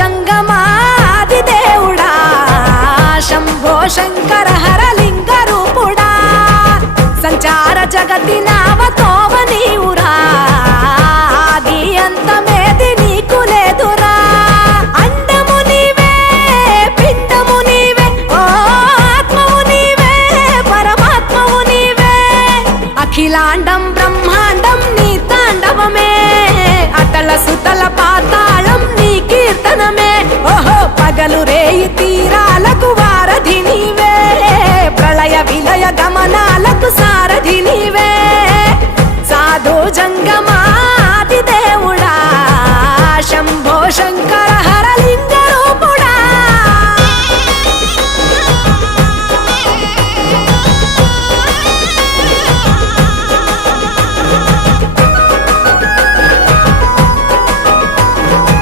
జంగమాది దేవుడా శంభో శంకర హరలింగ రూపుడా సంచార జగతి నావతోవ నీవురా ఆది అంతమేది నీకు లేదురా అండము నీవే పిండము నీవే ఓ ఆత్మవు నీవే పరమాత్మవు నీవే అఖిలాండం బ్రహ్మాండం నీ తాండవమే అతల సుతల పాతాళం నీ కీర్తనమే ఓహో పగలు రేయి తీరాలకు వారధి నీవే ప్రళయ విలయ గమన